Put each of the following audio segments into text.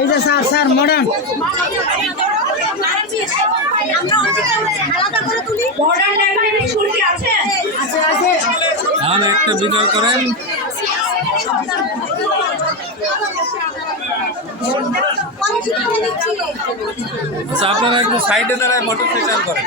এই যে sir sir modern modern language school কি আছে? আছে আছে। তাহলে একটা বিজয় করেন। আচ্ছা আপনারা একটু সাইডে দাঁড়ায় ফটো সেশন করেন।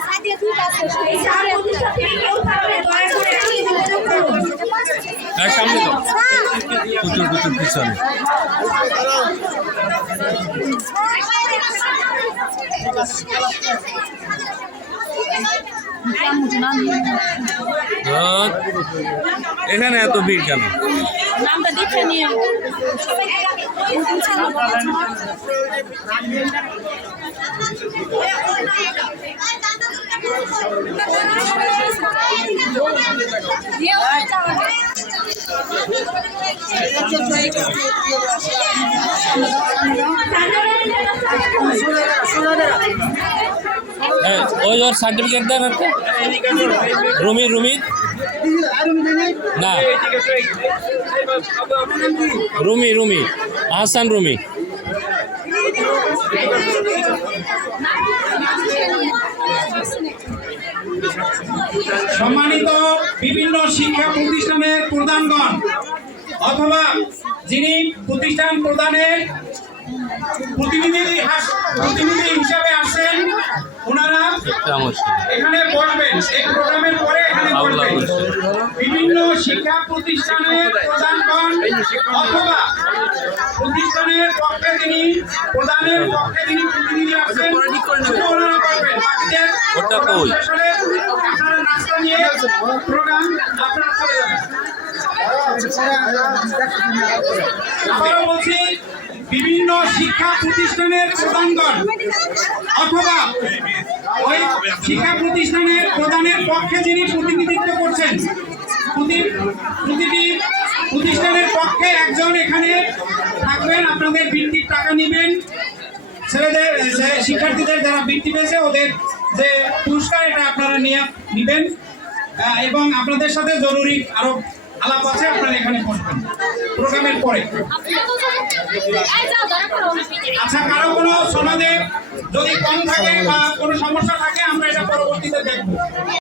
সামনে তো প্রচুর প্রচুর পিছনে এখানে এত ভিড় কেন? নামটা দেখে নিয়ে ওই ওর সার্টিফিকেট দেন রুমি রুমি না। রুমি রুমি আহসান রুমি। সম্মানিত বিভিন্ন শিক্ষা প্রতিষ্ঠানের প্রধানগণ অথবা যিনি প্রতিষ্ঠান প্রদানের প্রতিনিধি প্রতিনিধি হিসাবে আসেন ওনারা এখানে বসবেন। এই প্রোগ্রামের পরে এখানে বসবেন। বিভিন্ন শিক্ষা প্রতিষ্ঠানের প্রধানগণ অথবা প্রতিষ্ঠানের পক্ষে যিনি প্রধানের পক্ষে যিনি প্রতিনিধি আসেন ওনারা বসবেন। বাকিদের নিয়ে বলছি বিভিন্ন শিক্ষা প্রতিষ্ঠানের প্রধানগণ অথবা ওই শিক্ষা প্রতিষ্ঠানের প্রধানের পক্ষে যিনি প্রতিনিধিত্ব করছেন, প্রতি- প্রতিটি প্রতিষ্ঠানের পক্ষে একজন এখানে থাকবেন, আপনাদের বৃত্তির টাকা নেবেন। ছেলেদের শিক্ষার্থীদের যারা বৃত্তি পেয়েছে, ওদের যে পুরস্কার, এটা আপনারা নিয়ে নেবেন। এবং আপনাদের সাথে জরুরি আরও আলাপ আছে, আপনারা এখানে বসবেন। প্রোগ্রামের পরে। আচ্ছা কারও কোনো সমাজে যদি কম থাকে বা কোনো সমস্যা থাকে, আমরা এটা পরবর্তীতে দেখব।